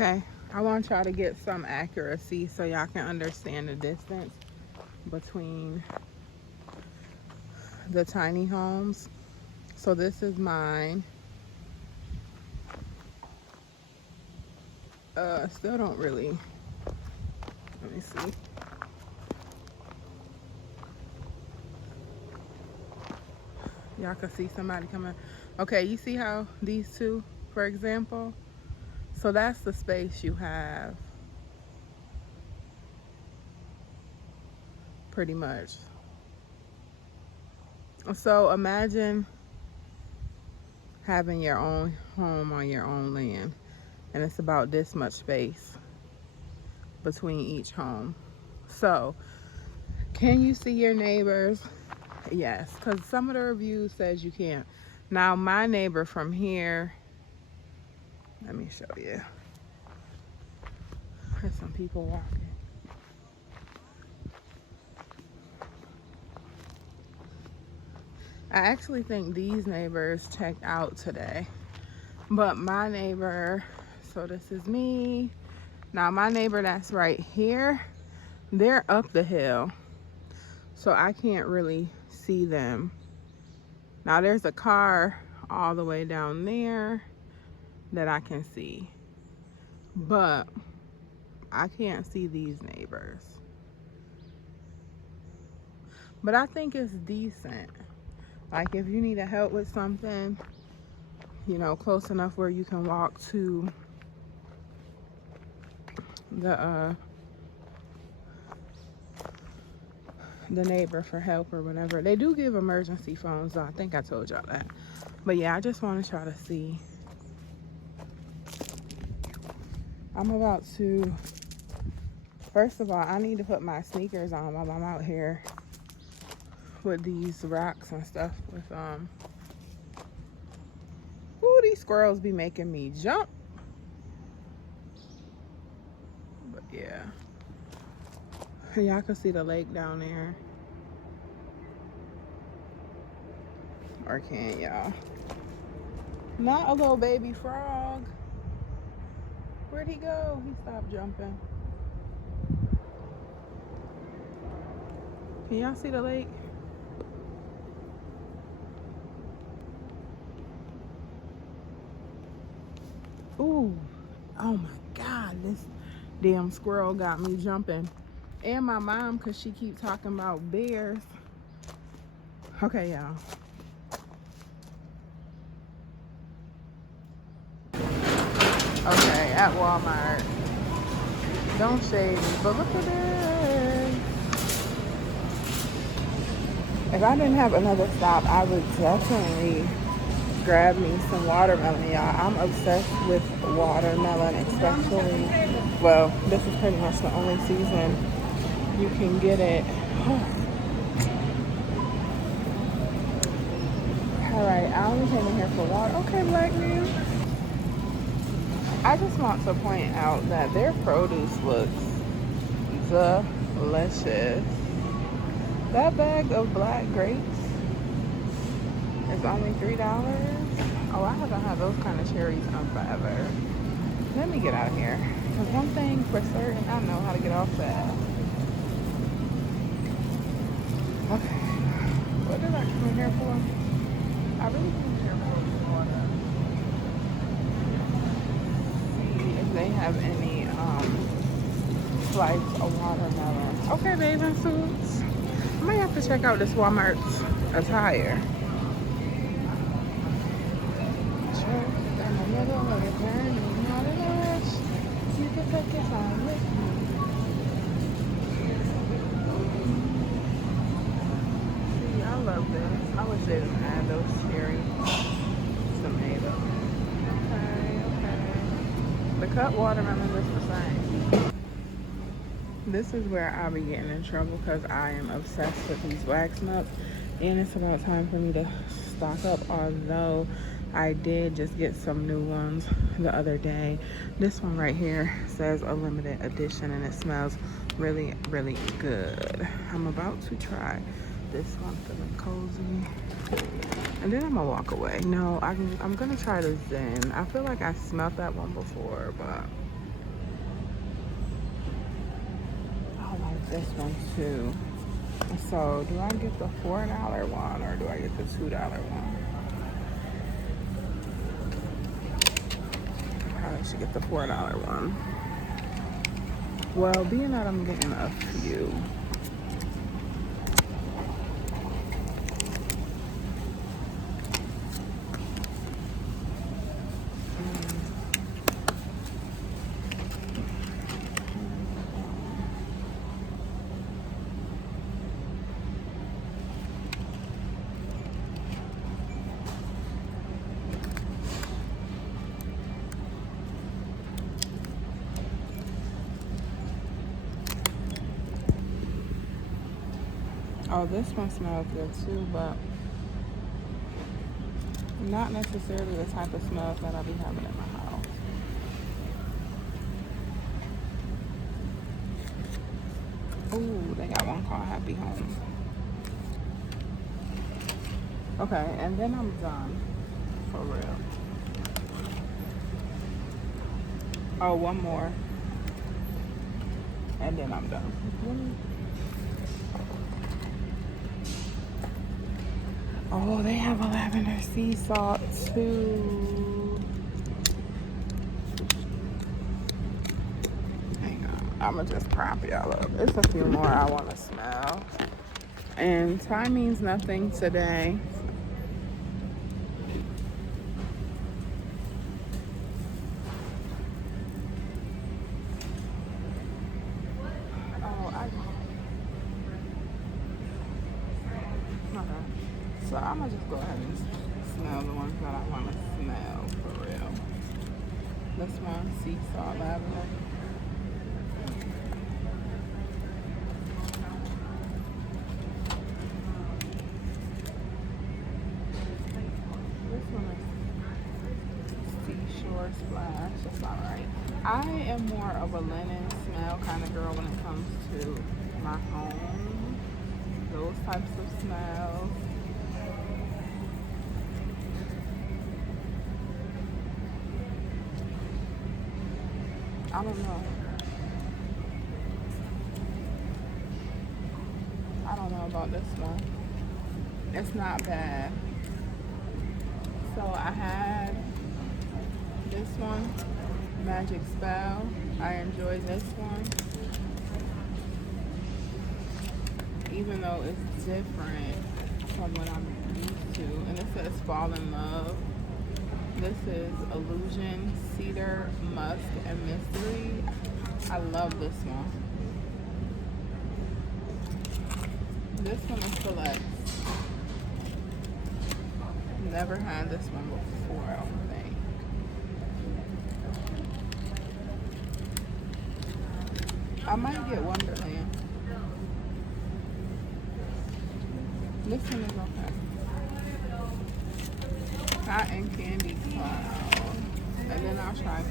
Okay, I want y'all to get some accuracy so y'all can understand the distance between the tiny homes. So this is mine. Still don't really, let me see. Y'all can see somebody coming. Okay, you see how these two, for example? So that's the space you have, pretty much. So imagine having your own home on your own land, and it's about this much space between each home. So can you see your neighbors? Yes, because some of the reviews says you can't. Now my neighbor from here, let me show you. There's some people walking. I actually think these neighbors checked out today. But my neighbor, so this is me. Now my neighbor that's right here, they're up the hill. So I can't really see them. Now there's a car all the way down there that I can see. But I can't see these neighbors. But I think it's decent. Like if you need help with something, you know, close enough where you can walk to the neighbor for help or whatever. They do give emergency phones, so I think I told y'all that. But yeah, I just wanted y'all to see. I'm about to, first of all, I need to put my sneakers on while I'm out here with these rocks and stuff with ooh, these squirrels be making me jump. But yeah, y'all can see the lake down there, or can't y'all? Not a little baby frog. Where'd he go? He stopped jumping. Can y'all see the lake? Ooh, oh my God, this damn squirrel got me jumping. And my mom, because she keep talking about bears. Okay, y'all. Okay, at Walmart. Don't shade me, but look at this. If I didn't have another stop, I would definitely grab me some watermelon, y'all. I'm obsessed with watermelon, especially, well, this is pretty much the only season you can get it. All right, I only came in here for water. Okay, black man. I just want to point out that their produce looks delicious. That bag of black grapes is only $3. Oh, I haven't had those kind of cherries in forever. Let me get out of here. Because one thing for certain, I know how to get off fast. Okay. What did I come in here for? I really came in here for water. See if they have any sliced watermelon. Okay, bathing suits. I might have to check out this Walmart's attire. You can take your time with me. See, I love this. I wish they didn't add those cherry tomatoes. Okay, okay. The cut watermelon looks the same. This is where I'll be getting in trouble because I am obsessed with these wax nuts. And it's about time for me to stock up, although I did just get some new ones the other day. This one right here says a limited edition and it smells really, really good. I'm about to try this one, feeling cozy. And then I'm gonna walk away. No, I'm gonna try the Zen. I feel like I smelled that one before, but this one too. So do I get the $4 one or do I get the $2 one? I probably should get the $4 one. Well, being that I'm getting a few. Oh, this one smells good too, but not necessarily the type of smells that I'll be having in my house. Ooh, they got one called Happy Home. Okay, and then I'm done. For real. Oh, one more. And then I'm done. Oh, they have a lavender sea salt too. Hang on. I'ma just prop y'all up. It's a few more I wanna smell. And time means nothing today. So I'm gonna just go ahead and smell the ones that I want to smell for real. This one, sea salt lavender. This one is seashore splash. That's alright. I am more of a linen smell kind of girl when it comes to my home. Those types of smells. I don't know. I don't know about this one. It's not bad. So I had this one, Magic Spell. I enjoy this one. Even though it's different from what I'm used to. And it says Fall in Love. This is Illusion, Cedar, Musk, and Mystery. I love this one. This one is Select. Never had this one before, I don't think. I might get Wonderland. This one is okay. Cotton Candy Cloud. And then I'll try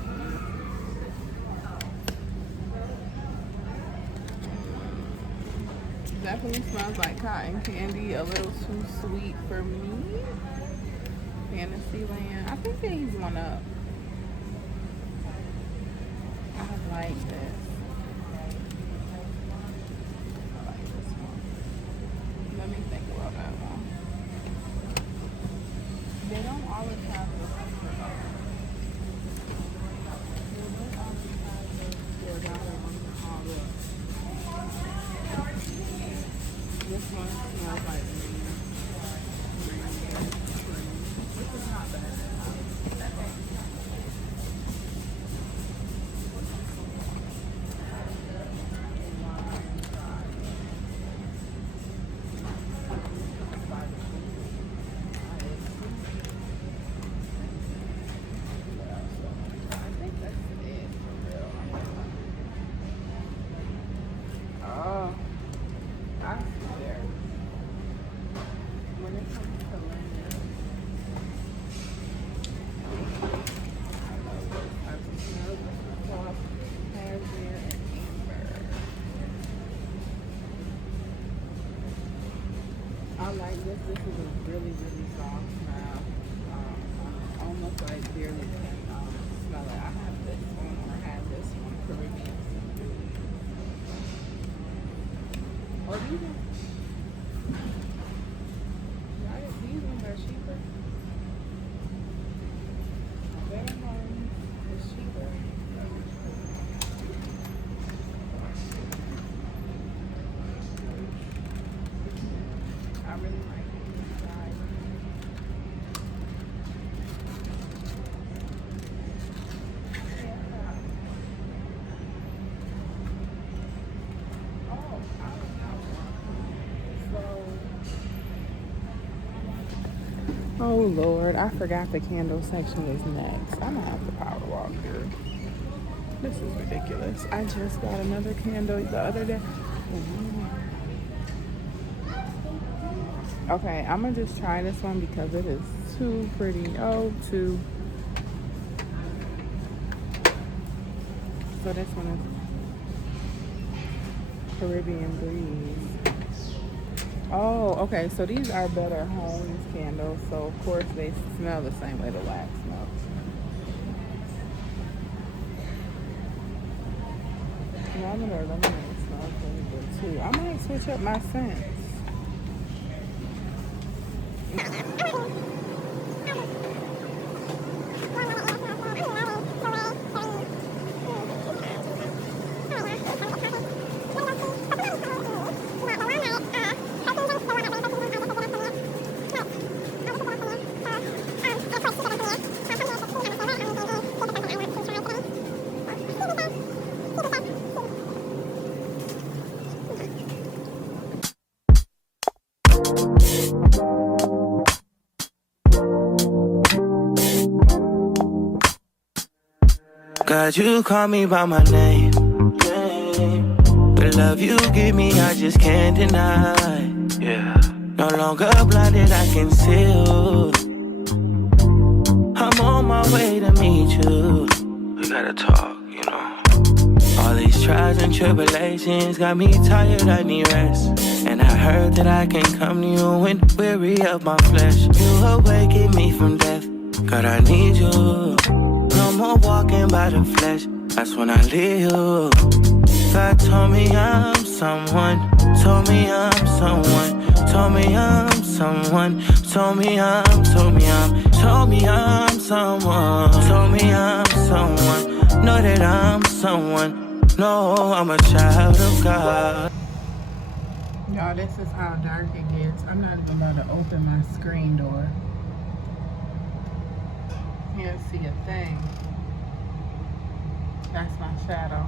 definitely smells like cotton candy, a little too sweet for me. Fantasyland. I think they use one up. I like this. I like this one. Let me think about that one. They don't always have the this one smells like which is not bad. I like this. This is a really, really soft smell. Almost like barely can smell it. I have this one or had this one Caribbean. Oh, these ones. These ones are cheaper. Better home is cheaper. I really like these guys. Oh Lord, I forgot the candle section is next. I'm gonna have to power walk through. This is ridiculous. I just got another candle the other day. Okay, I'm gonna just try this one because it is too pretty. Oh, too. So this one is Caribbean Breeze. Oh, okay. So these are Better Homes candles. So of course they smell the same way the wax smells. Lavender lemonade smells really good too. I might switch up my scents. God, you call me by my name. The love you give me, I just can't deny. Yeah. No longer blinded, I can see you. I'm on my way to meet you. We gotta talk, you know. All these trials and tribulations got me tired, I need rest. And I heard that I can come to you when weary of my flesh. You awaken me from death. God, I need you. No more walking by the flesh, that's when I leave you. God told me I'm someone, told me I'm someone, told me I'm someone, told me I'm someone, told me I'm someone, know that I'm someone, no, I'm a child of God. Y'all, this is how dark it gets. I'm not even about to open my screen door. Can't see a thing. That's my shadow.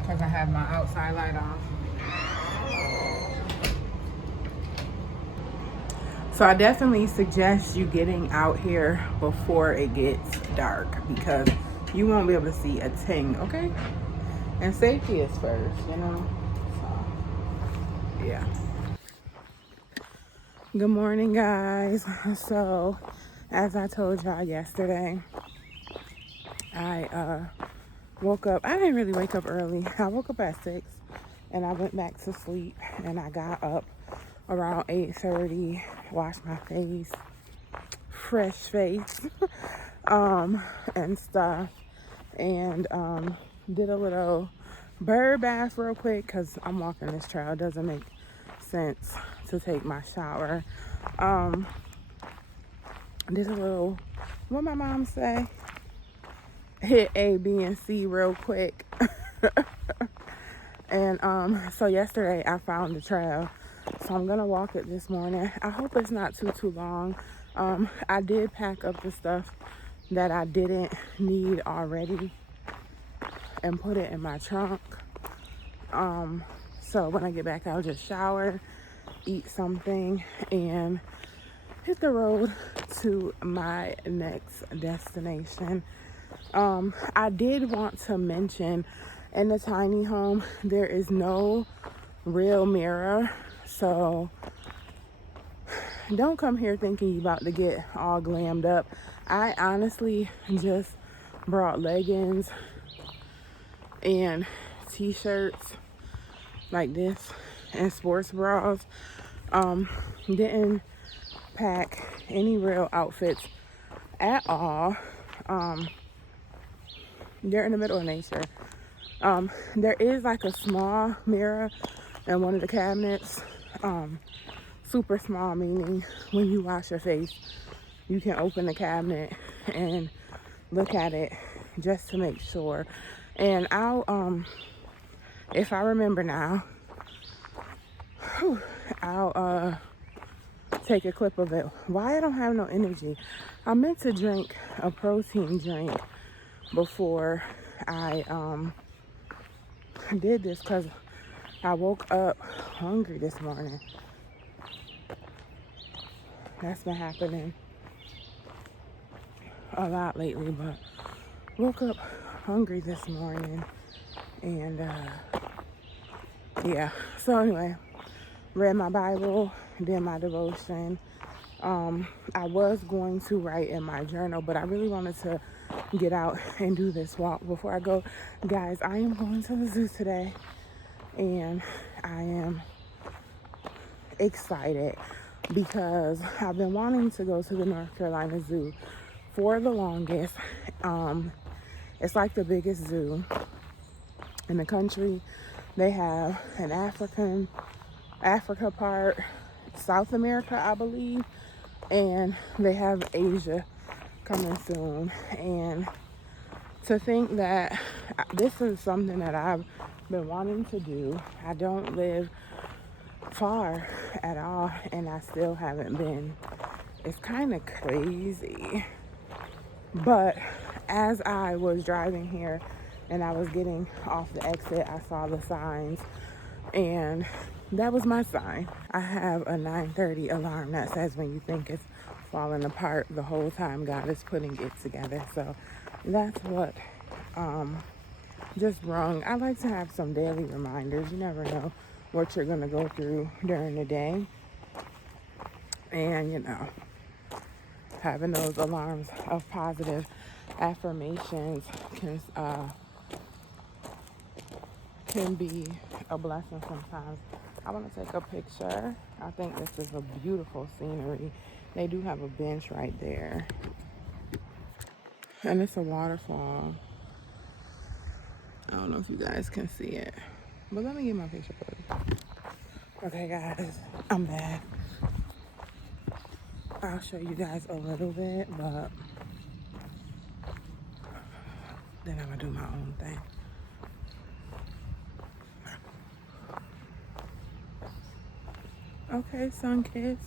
Because I have my outside light on. So I definitely suggest you getting out here before it gets dark because you won't be able to see a thing, okay? And safety is first, you know? So, yeah. Good morning, guys. So, as I told y'all yesterday, I woke up. I didn't really wake up early. I woke up at 6 and I went back to sleep and I got up around 8:30, washed my face, fresh face, and stuff, and did a little bird bath real quick because I'm walking this trail. It doesn't make sense to take my shower. Did a little, what my mom say? Hit A, B, and C real quick. And so yesterday I found the trail, so I'm gonna walk it this morning. I hope it's not too long. I did pack up the stuff that I didn't need already and put it in my trunk. So when I get back, I'll just shower, eat something, and hit the road to my next destination. I did want to mention, in the tiny home, there is no real mirror, so don't come here thinking you about to get all glammed up. I honestly just brought leggings and t-shirts like this and sports bras. Didn't pack any real outfits at all. They're in the middle of nature. There is like a small mirror, And one of the cabinets, super small, meaning when you wash your face, you can open the cabinet and look at it just to make sure. And I'll, if I remember now, I'll take a clip of it. Why I don't have no energy? I meant to drink a protein drink before I did this because I woke up hungry this morning. That's been happening a lot lately, but woke up hungry this morning, and yeah. So anyway, read my Bible, did my devotion. I was going to write in my journal, but I really wanted to get out and do this walk before I go. Guys, I am going to the zoo today, and I am excited because I've been wanting to go to the North Carolina Zoo for the longest. It's like the biggest zoo in the country. They have an Africa part, South America, I believe, and they have Asia coming soon. And to think that this is something that I've been wanting to do. I don't live far at all, and I still haven't been. It's kind of crazy. But as I was driving here and I was getting off the exit, I saw the signs, and that was my sign. I have a 9:30 alarm that says when you think it's falling apart, the whole time God is putting it together. So that's what just wrong. I like to have some daily reminders. You never know what you're gonna go through during the day, and you know, having those alarms of positive affirmations can be a blessing sometimes. I want to take a picture. I think this is a beautiful scenery. They do have a bench right there, and it's a waterfall. I don't know if you guys can see it, but let me get my picture for you. Okay guys, I'm back. I'll show you guys a little bit, but then I'm gonna do my own thing. Okay, sun-kissed.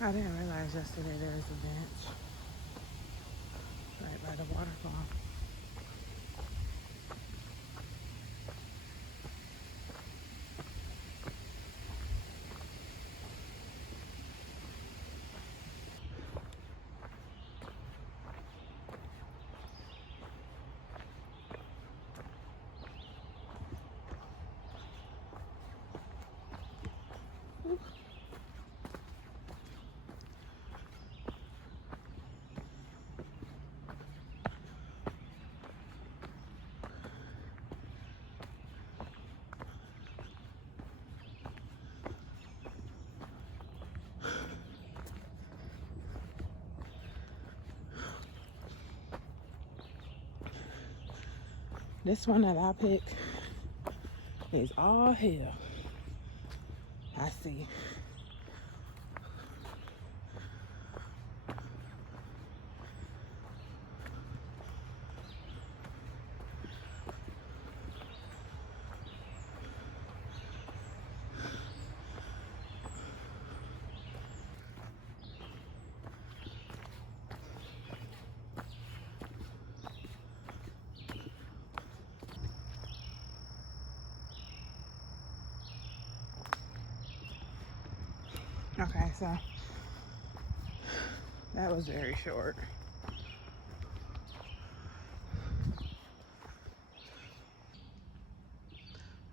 I didn't realize yesterday there was a bench right by the waterfall. This one that I picked is all hill. I see. Okay, so that was very short.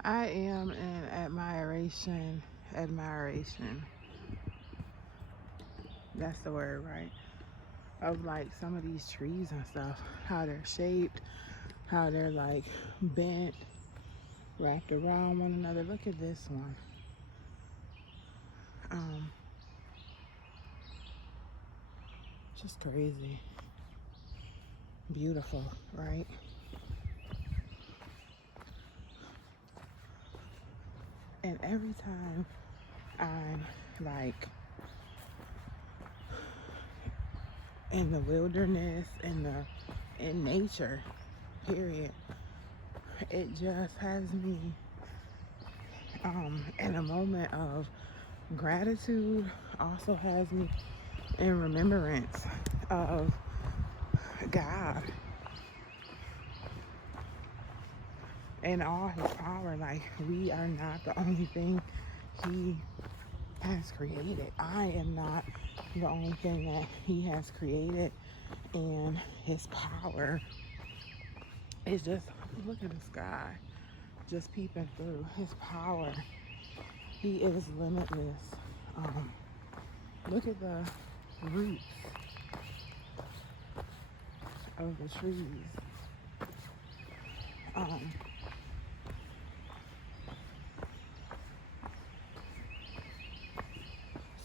I am in admiration. That's the word, right? Of like some of these trees and stuff, how they're shaped, how they're like bent, wrapped around one another. Look at this one. Just crazy. Beautiful, right? And every time I'm like in the wilderness, in nature, period, it just has me in a moment of gratitude, also has me in remembrance of God and all his power. Like, we are not the only thing he has created. I am not the only thing that he has created, and his power is just, look at the sky, just peeping through. His power, he is limitless. Look at the roots of the trees.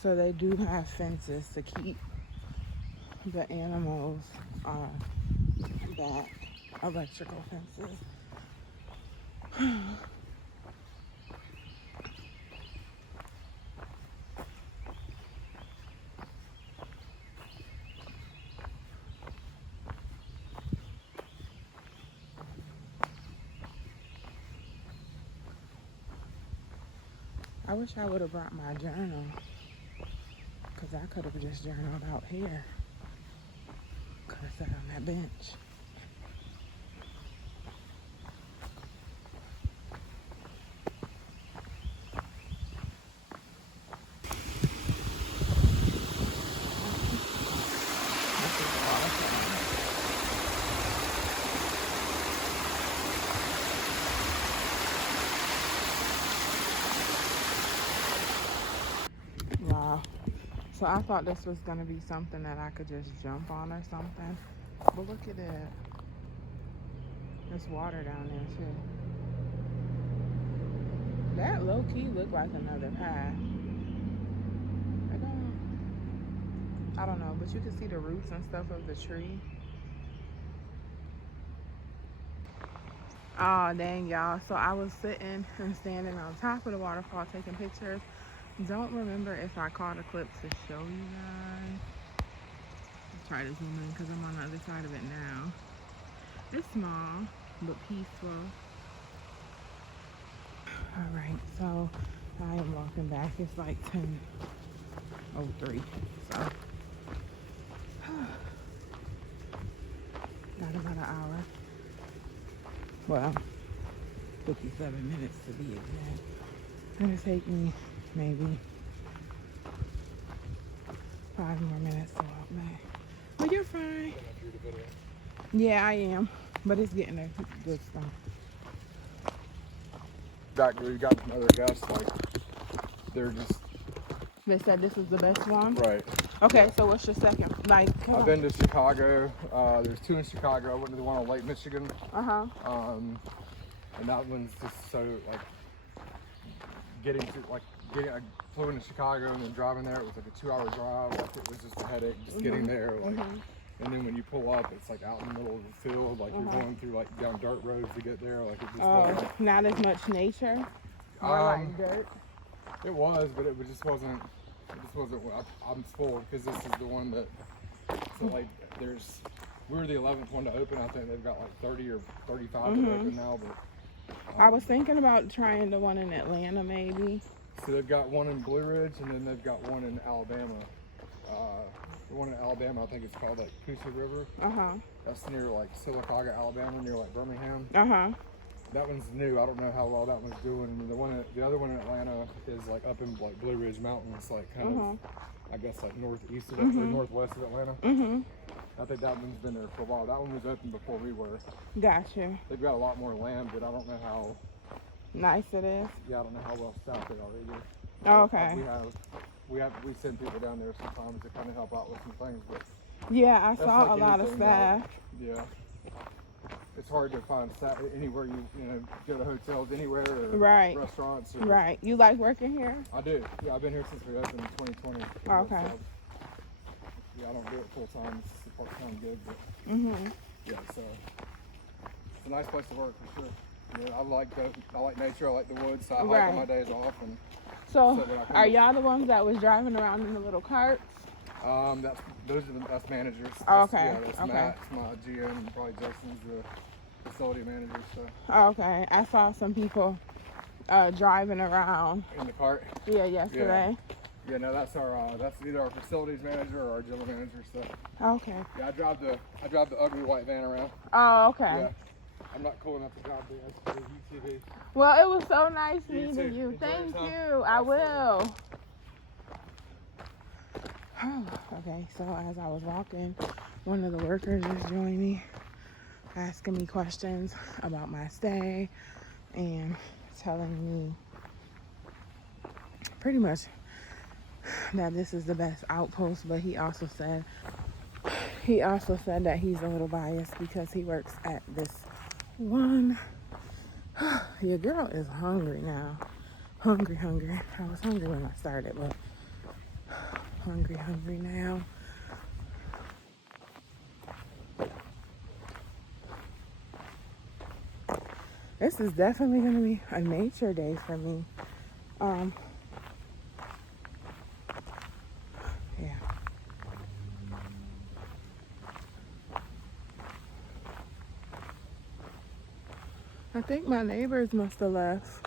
So they do have fences to keep the animals back, electrical fences. I wish I would have brought my journal, because I could have just journaled out here. Could have sat on that bench. This is awesome. Wow. So I thought this was going to be something that I could just jump on or something. But look at it. There's water down there too. That low-key looked like another path. I don't know, but you can see the roots and stuff of the tree. Oh, dang, y'all. So I was sitting and standing on top of the waterfall taking pictures. Don't remember if I caught a clip to show you guys. Let's try to zoom in because I'm on the other side of it now. It's small, but peaceful. All right, so I am walking back. It's like 10:03, so got about an hour. Well, 57 minutes to be exact. It's gonna take me maybe 5 more minutes to walk back. But you're fine. Yeah, I am, but it's getting a good stuff. Back where you got some other guests, like they're just. They said this was the best one? Right. Okay, Yeah. so what's your second? Like, I've been to Chicago. There's 2 in Chicago. I went to the one on Lake Michigan. Uh-huh. And that one's just so, like, I flew into Chicago and then driving there, it was like a 2-hour drive. Like, it was just a headache just getting there. Like, and then when you pull up, it's like out in the middle of the field, like you're going through like down dirt roads to get there. Like, it just wasn't. Not as much nature? More like dirt? It was, but it just wasn't. I'm spoiled because this is the one that. So like, we were the 11th one to open. I think they've got like 30 or 35 that open now. But I was thinking about trying the one in Atlanta, maybe. so they've got one in Blue Ridge, and then they've got one in Alabama. The one in Alabama, I think it's called like Coosa River. That's near like Sylacauga, Alabama, near like Birmingham. That one's new. I don't know how well that one's doing. And the other one in Atlanta is like up in like Blue Ridge Mountains, like kind of, I guess like northeast of northwest of Atlanta. I think that one's been there for a while. That one was open before we were. Gotcha. They've got a lot more land, but I don't know how nice it is. Yeah, I don't know how well staffed they are either. Oh, okay. We send people down there sometimes to kind of help out with some things, but yeah, I saw like a lot of staff. Yeah. it's hard to find anywhere you go to hotels anywhere or right. restaurants. Or, right. You like working here? I do. Yeah, I've been here since we opened in 2020. Okay. So, yeah, I don't do it full time. It's a part-time gig, but yeah, so it's a nice place to work for sure. I like nature. I like the woods. So I hike on my days off. And so are y'all the ones that was driving around in the little carts? That's managers. Okay. Yeah, that's Matt, my GM, and probably Justin's the facility manager. So. Okay. I saw some people driving around in the cart. Yeah, yesterday. Yeah, no, that's either our facilities manager or our general manager. So. Okay. Yeah, I drive the ugly white van around. Oh, okay. Yeah. I'm not cool enough to drive the UTV. Well, it was so nice meeting you. Enjoy Thank your time. you. I will. Okay, so as I was walking, one of the workers just joined me, asking me questions about my stay and telling me pretty much that this is the best outpost, but he also said that he's a little biased because he works at this one. Your girl is hungry now. Hungry. I was hungry when I started, but hungry now. This is definitely gonna be a nature day for me. Yeah. I think my neighbors must have left.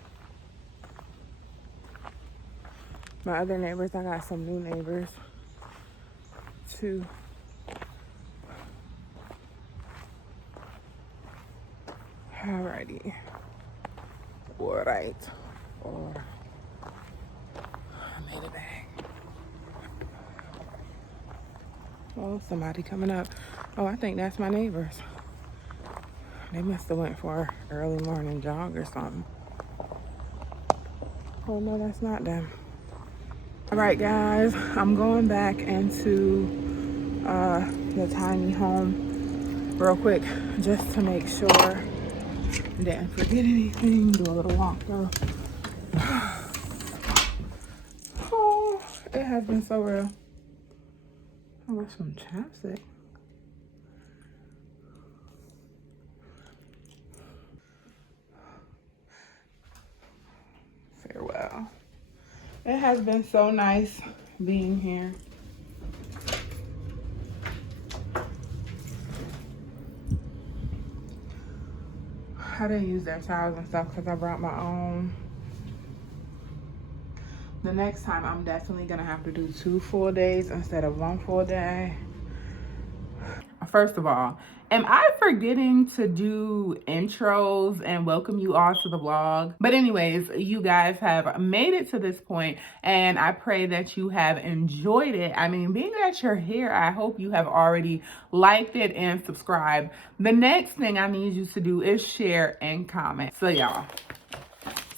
My other neighbors, I got some new neighbors too. Alrighty. Alright. I made it back. Oh, somebody coming up. Oh, I think that's my neighbors. They must have went for an early morning jog or something. Oh no, that's not them. All right, guys, I'm going back into the tiny home real quick just to make sure I didn't forget anything. Do a little walk through. Oh, it has been so real. I want some chapstick. Farewell. It has been so nice being here. I didn't use their towels and stuff because I brought my own. The next time I'm definitely gonna have to do 2 full days instead of 1 full day. First of all, am I forgetting to do intros and welcome you all to the vlog? But anyways, you guys have made it to this point and I pray that you have enjoyed it. I mean, being that you're here, I hope you have already liked it and subscribed. The next thing I need you to do is share and comment. So y'all,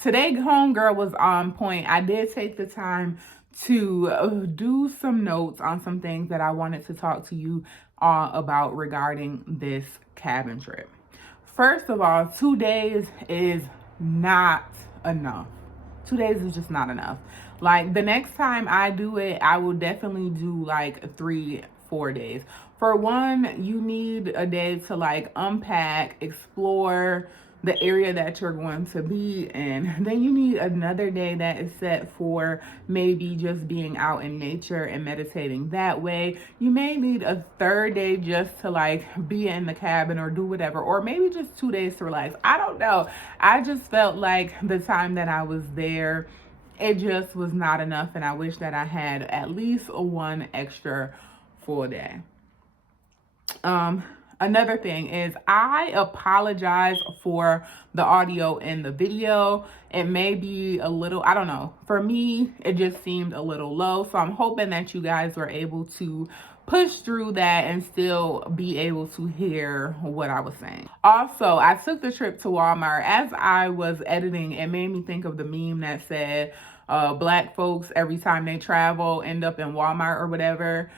today homegirl was on point. I did take the time to do some notes on some things that I wanted to talk to you about regarding this cabin trip. First of all, 2 days is not enough. 2 days is just not enough. Like the next time I do it, I will definitely do like 3-4 days. For one, you need a day to like unpack, explore the area that you're going to be in. Then you need another day that is set for maybe just being out in nature and meditating that way. You may need a third day just to like be in the cabin or do whatever, or maybe just 2 days to relax. I don't know. I just felt like the time that I was there, it just was not enough, and I wish that I had at least 1 extra full day. Another thing is I apologize for the audio in the video. It may be a little, I don't know. For me, it just seemed a little low. So I'm hoping that you guys were able to push through that and still be able to hear what I was saying. Also, I took the trip to Walmart. As I was editing, it made me think of the meme that said, Black folks, every time they travel, end up in Walmart or whatever.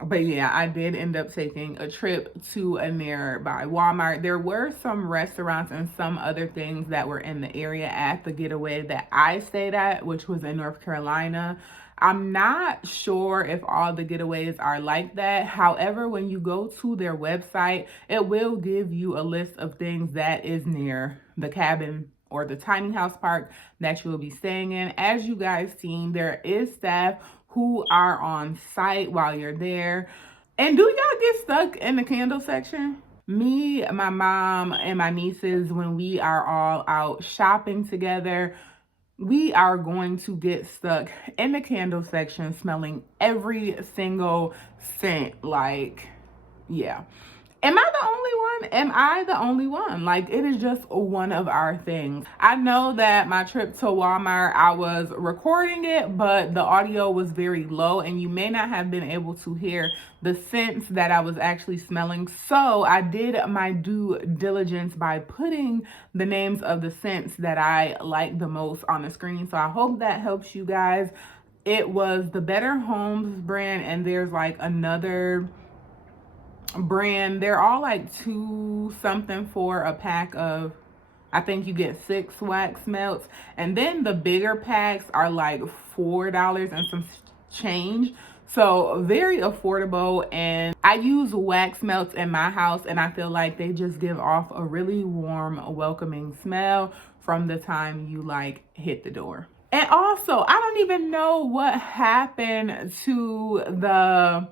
But yeah, I did end up taking a trip to a nearby Walmart. There were some restaurants and some other things that were in the area at the Getaway that I stayed at, which was in North Carolina. I'm not sure if all the Getaways are like that. However, when you go to their website, it will give you a list of things that is near the cabin or the tiny house park that you will be staying in. As you guys seen, there is staff who are on site while you're there. And do y'all get stuck in the candle section? Me, my mom, and my nieces, when we are all out shopping together, we are going to get stuck in the candle section smelling every single scent. Like, yeah. Am I the only one? Am I the only one? Like, it is just one of our things. I know that my trip to Walmart, I was recording it, but the audio was very low and you may not have been able to hear the scents that I was actually smelling. So I did my due diligence by putting the names of the scents that I like the most on the screen. So I hope that helps you guys. It was the Better Homes brand, and there's like another brand. They're all like $2 something for a pack of, I think you get 6 wax melts, and then the bigger packs are like $4 and some change. So very affordable, and I use wax melts in my house and I feel like they just give off a really warm, welcoming smell from the time you like hit the door. And also, I don't even know what happened to the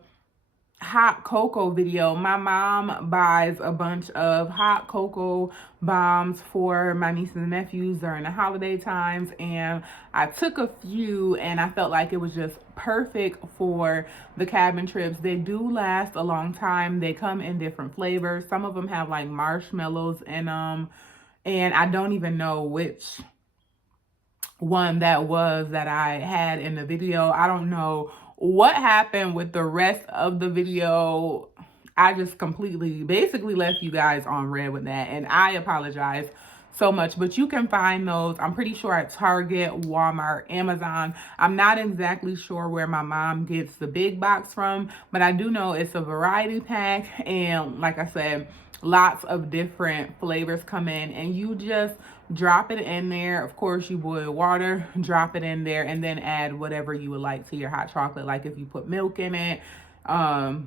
hot cocoa video. My mom buys a bunch of hot cocoa bombs for my nieces and nephews during the holiday times, and I took a few and I felt like it was just perfect for the cabin trips. They do last a long time. They come in different flavors. Some of them have like marshmallows in them, and I don't even know which one that was that I had in the video. I don't know what happened with the rest of the video. I just completely basically left you guys on red with that, and I apologize so much. But you can find those, I'm pretty sure, at Target, Walmart, Amazon. I'm not exactly sure where my mom gets the big box from, but I do know it's a variety pack, and like I said, lots of different flavors come in, and you just drop it in there. Of course, you boil water, drop it in there, and then add whatever you would like to your hot chocolate. Like if you put milk in it, half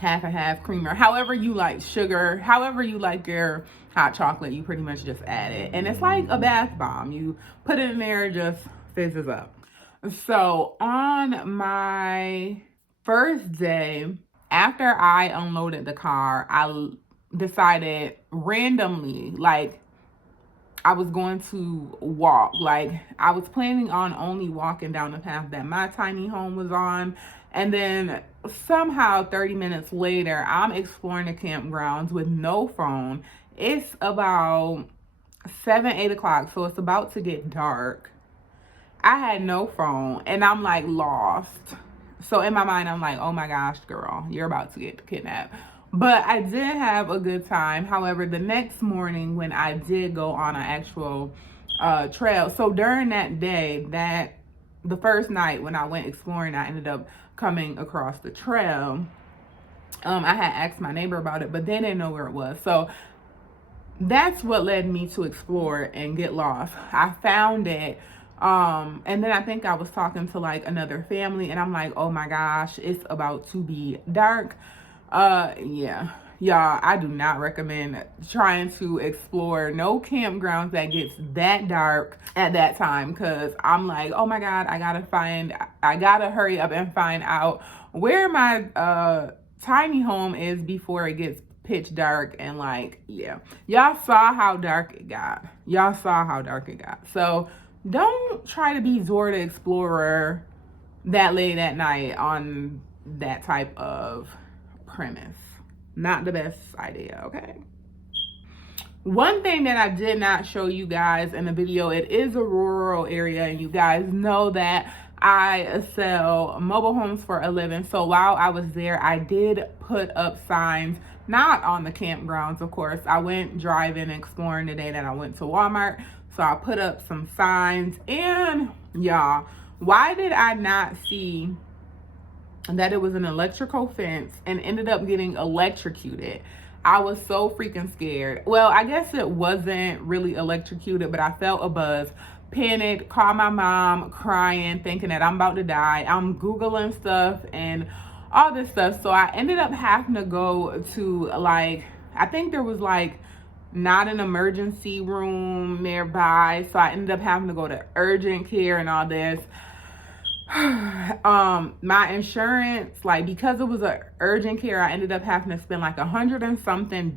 and half creamer, however you like, sugar, however you like your hot chocolate, you pretty much just add it. And it's like a bath bomb. You put it in there, it just fizzes up. So on my first day, after I unloaded the car, I decided randomly, like, I was going to walk. Like, I was planning on only walking down the path that my tiny home was on. And then somehow 30 minutes later, I'm exploring the campgrounds with no phone. It's about 7, 8 o'clock, so it's about to get dark. I had no phone, and I'm like lost. So in my mind, I'm like, oh my gosh, girl, you're about to get kidnapped. But I did have a good time. However, the next morning when I did go on an actual trail, so during that day, the first night when I went exploring, I ended up coming across the trail. I had asked my neighbor about it, but they didn't know where it was. So that's what led me to explore and get lost. I found it. And then I think I was talking to like another family, and I'm like, oh my gosh, it's about to be dark. Yeah, y'all, I do not recommend trying to explore no campgrounds that gets that dark at that time, because I'm like, oh my God, I gotta hurry up and find out where my tiny home is before it gets pitch dark. And like, yeah, y'all saw how dark it got. So don't try to be Zora the Explorer that late at night on that type of premise. Not the best idea, okay? One thing that I did not show you guys in the video, it is a rural area, and you guys know that I sell mobile homes for a living. So while I was there, I did put up signs, not on the campgrounds, of course. I went driving and exploring the day that I went to Walmart. So I put up some signs, and y'all, why did I not see that it was an electrical fence and ended up getting electrocuted. I was so freaking scared. Well, I guess it wasn't really electrocuted, but I felt a buzz. Panicked, called my mom, crying, thinking that I'm about to die. I'm Googling stuff and all this stuff. So I ended up having to go to, like, I think there was like not an emergency room nearby. So I ended up having to go to urgent care and all this. My insurance, like, because it was a urgent care, I ended up having to spend like $100 and something.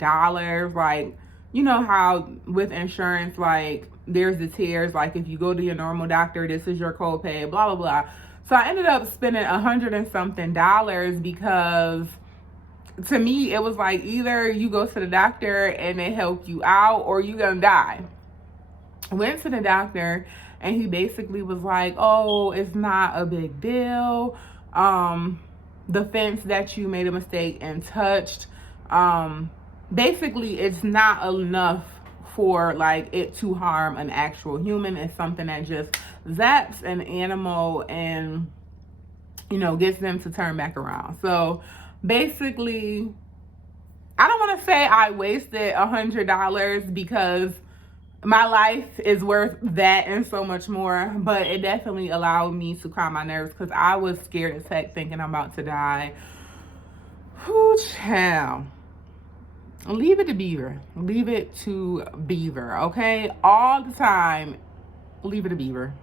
Like, you know how with insurance, like, there's the tiers, like if you go to your normal doctor, this is your copay, blah blah blah. So I ended up spending $100 and something because to me it was like either you go to the doctor and they help you out or you gonna die. I went to the doctor and he basically was like, oh, it's not a big deal. The fence that you made a mistake and touched, basically it's not enough for like it to harm an actual human. It's something that just zaps an animal and, you know, gets them to turn back around. So basically, I don't want to say I wasted $100 because my life is worth that and so much more, but it definitely allowed me to calm my nerves because I was scared as heck thinking I'm about to die. Whew, child. Leave it to Beaver. Leave it to Beaver, okay? All the time, leave it to Beaver.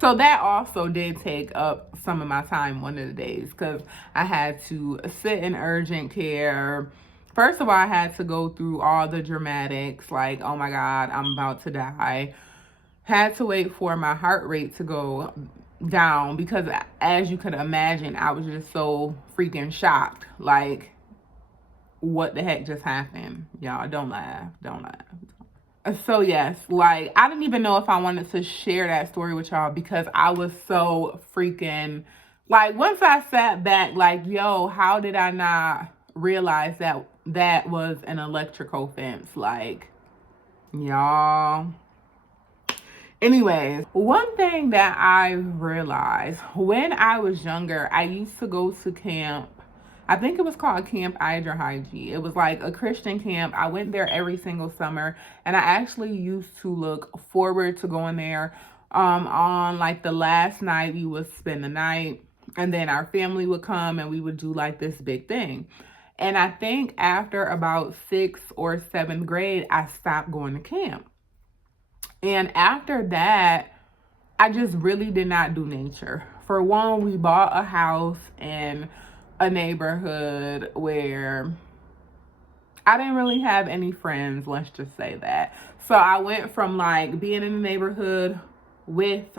So that also did take up some of my time one of the days because I had to sit in urgent care. First of all, I had to go through all the dramatics, like, oh my God, I'm about to die. Had to wait for my heart rate to go down because, as you could imagine, I was just so freaking shocked. Like, what the heck just happened? Y'all, don't laugh. Don't laugh. So yes, like, I didn't even know if I wanted to share that story with y'all because I was so freaking, like, once I sat back, like, yo, how did I not realize that that was an electrical fence? Like, y'all. Anyways, one thing that I realized when I was younger, I used to go to camp. I think it was called Camp Hydrahygy. It was like a Christian camp. I went there every single summer, and I actually used to look forward to going there. On like the last night, we would spend the night, and then our family would come, and we would do like this big thing. And I think after about 6th or 7th grade, I stopped going to camp. And after that, I just really did not do nature. For one, we bought a house in a neighborhood where I didn't really have any friends, let's just say that. So I went from like being in the neighborhood with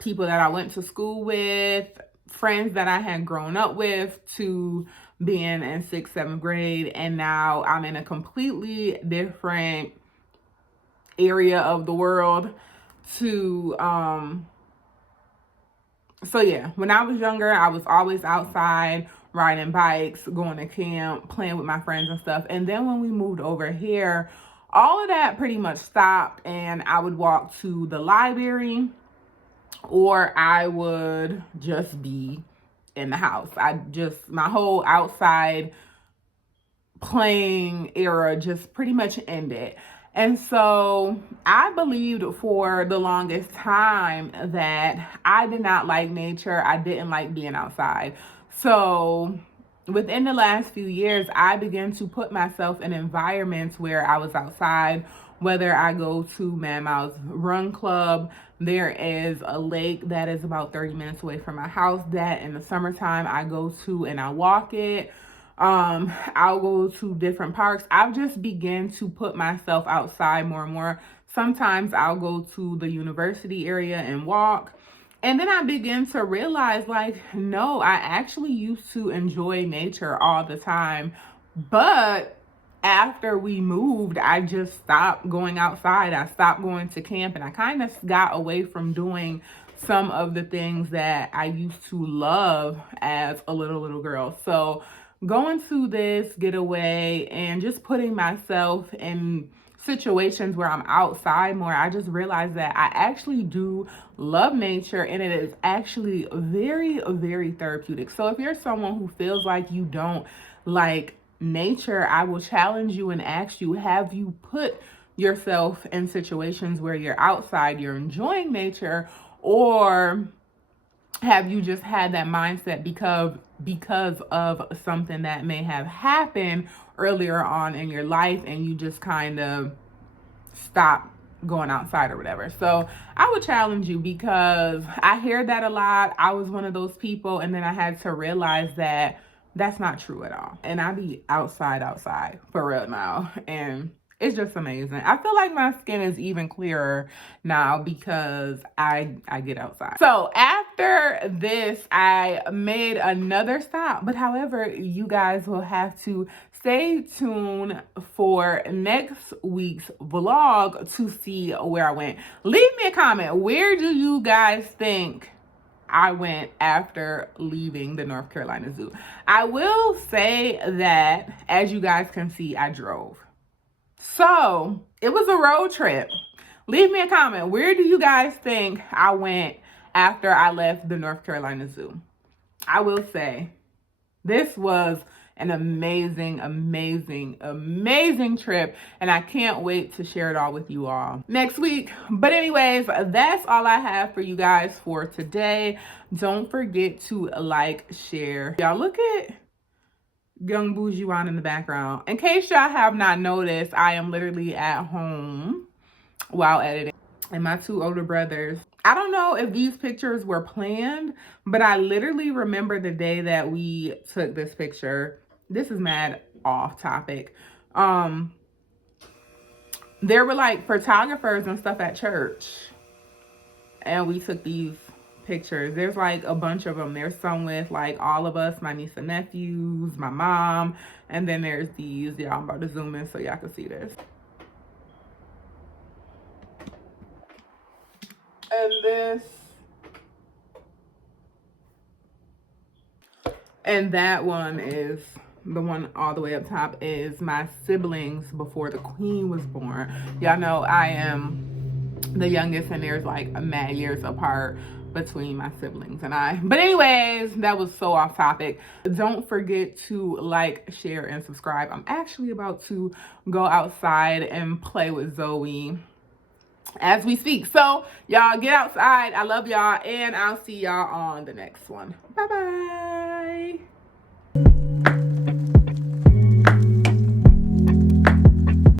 people that I went to school with, friends that I had grown up with, to being in 6th, 7th grade. And now I'm in a completely different area of the world to, so yeah, when I was younger, I was always outside, riding bikes, going to camp, playing with my friends and stuff. And then when we moved over here, all of that pretty much stopped, and I would walk to the library or I would just be in the house. My whole outside playing era just pretty much ended. And so I believed for the longest time that I did not like nature. I didn't like being outside. So within the last few years, I began to put myself in environments where I was outside, whether I go to Man Miles Run Club. There is a lake that is about 30 minutes away from my house that in the summertime I go to and I walk it. I'll go to different parks. I've just begun to put myself outside more and more. Sometimes I'll go to the university area and walk. And then I begin to realize, like, no, I actually used to enjoy nature all the time. But after we moved, I just stopped going outside. I stopped going to camp, and I kind of got away from doing some of the things that I used to love as a little girl. So going to this getaway and just putting myself in situations where I'm outside more, I just realized that I actually do love nature, and it is actually very, very therapeutic. So if you're someone who feels like you don't like nature, I will challenge you and ask you, have you put yourself in situations where you're outside, you're enjoying nature, or have you just had that mindset because of something that may have happened earlier on in your life, and you just kind of stop going outside or whatever? So I would challenge you, because I hear that a lot. I was one of those people, and then I had to realize that that's not true at all. And I be outside for real now, and it's just amazing. I feel like my skin is even clearer now because I get outside. So after this, I made another stop. But however, you guys will have to stay tuned for next week's vlog to see where I went. Leave me a comment. Where do you guys think I went after leaving the North Carolina Zoo? I will say that, as you guys can see, I drove. So it was a road trip. Leave me a comment. Where do you guys think I went after I left the North Carolina Zoo? I will say this was an amazing, amazing, amazing trip, and I can't wait to share it all with you all next week. But anyways, that's all I have for you guys for today. Don't forget to like, share. Y'all, look at young Boujee Juan in the background. In case y'all have not noticed, I am literally at home while editing. And my two older brothers, I don't know if these pictures were planned, but I literally remember the day that we took this picture. This is mad off topic. There were like photographers and stuff at church, and we took these pictures. There's like a bunch of them. There's some with like all of us, my niece and nephews, my mom, and then there's these. Yeah, I'm about to zoom in so y'all can see this. And this, and that one is the one all the way up top, is my siblings before the queen was born. Y'all know I am the youngest, and there's like mad years apart between my siblings and I. But anyways, that was so off topic. Don't forget to like, share, and subscribe. I'm actually about to go outside and play with Zoe as we speak. So y'all get outside. I love y'all, and I'll see y'all on the next one. Bye bye.